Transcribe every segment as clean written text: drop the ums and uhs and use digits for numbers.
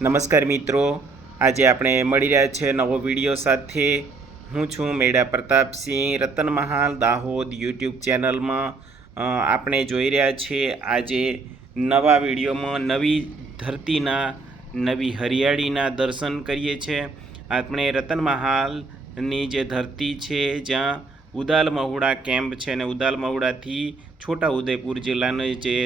નમસ્કાર મિત્રો, આજે આપણે મળી રહ્યા છે નવો વિડીયો સાથે। હું છું મેડા પ્રતાપસિંહ। રતનમહાલ દાહોદ યુટ્યુબ ચેનલમાં આપણે જોઈ રહ્યા છીએ આજે નવા વિડીયોમાં નવી ધરતીના નવી હરિયાળીના દર્શન કરીએ છીએ। આપણે રતનમહાલની જે ધરતી છે જ્યાં ઉદાલ મહુડા કેમ્પ છે અને ઉદાલ મહુડાથી છોટા ઉદેપુર જિલ્લાની જે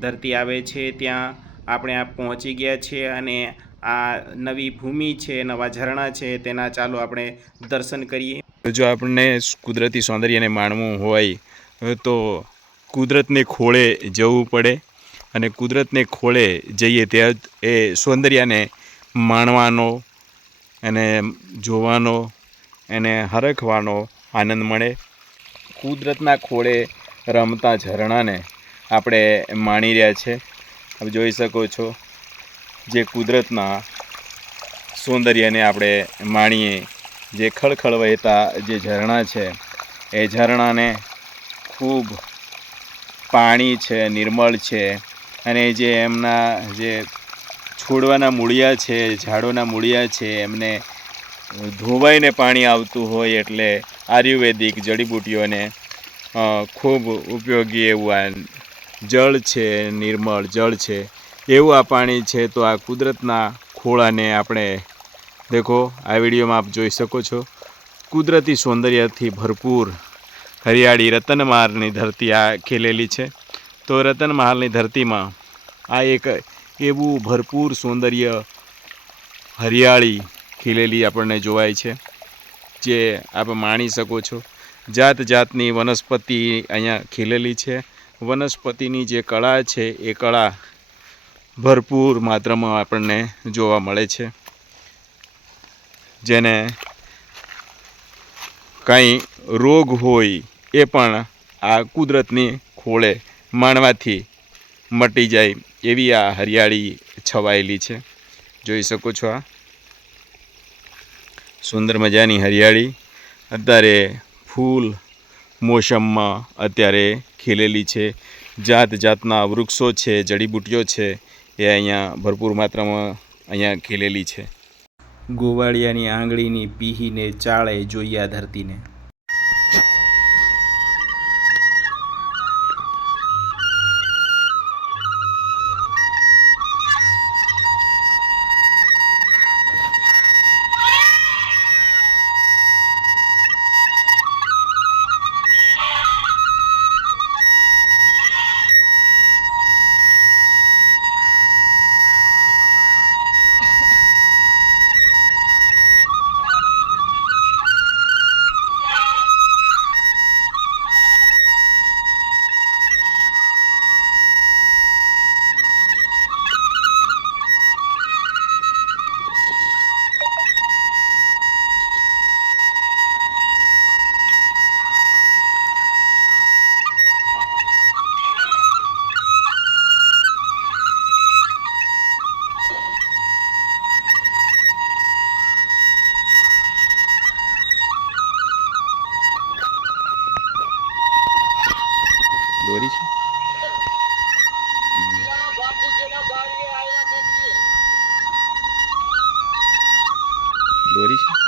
ધરતી આવે છે ત્યાં આપણે આ પહોંચી ગયા છીએ અને આ નવી ભૂમિ છે, નવા ઝરણા છે, તેના ચાલો આપણે દર્શન કરીએ। જો આપણને કુદરતી સૌંદર્યને માણવું હોય તો કુદરતને ખોળે જવું પડે અને કુદરતને ખોળે જઈએ ત્યાં એ સૌંદર્યને માણવાનો અને જોવાનો અને હરખવાનો આનંદ મળે। કુદરતના ખોળે રમતા ઝરણાને આપણે માણી રહ્યા છે। આપ જોઈ શકો છો જે કુદરતના સૌંદર્યને આપણે માણીએ, જે ખળખળ વહેતા જે ઝરણા છે એ ઝરણાને ખૂબ પાણી છે, નિર્મળ છે અને જે એમના જે છોડવાના મૂળિયા છે, ઝાડોના મૂળિયા છે એમને ધોવાઈને પાણી આવતું હોય એટલે આયુર્વેદિક જડીબુટ્ટીઓને ખૂબ ઉપયોગી એવું આ જળ છે, નિર્મળ જળ છે એવું આ પાણી છે। તો આ કુદરતના ખોળાને આપણે દેખો, આ વિડીયોમાં આપ જોઈ શકો છો કુદરતી સૌંદર્યથી ભરપૂર હરિયાળી રતનમહાલની ધરતી આ ખીલેલી છે। તો રતનમહાલની ધરતીમાં આ એક એવું ભરપૂર સૌંદર્ય હરિયાળી ખીલેલી આપણને જોવાય છે જે આપ માણી શકો છો। જાત જાતની વનસ્પતિ અહીંયા ખીલેલી છે। વનસ્પતિની જે કળા છે એ કળા ભરપૂર માત્રામાં આપણને જોવા મળે છે, જેને કંઈ રોગ હોય એ પણ આ કુદરતની ખોળે માણવાથી મટી જાય એવી આ હરિયાળી છવાયેલી છે। જોઈ શકો છો આ સુંદર મજાની હરિયાળી અત્યારે ફૂલ મોસમમાં અત્યારે ખીલેલી છે। જાત જાતના વૃક્ષો છે, જડીબુટ્ટીઓ છે એ અહીંયા ભરપૂર માત્રામાં અહીંયા ખીલેલી છે। ગોવાળિયાની આંગળીની પીહીને ચાળે જોઈએ આ ધરતીને। દોરી છે, દોરી છે।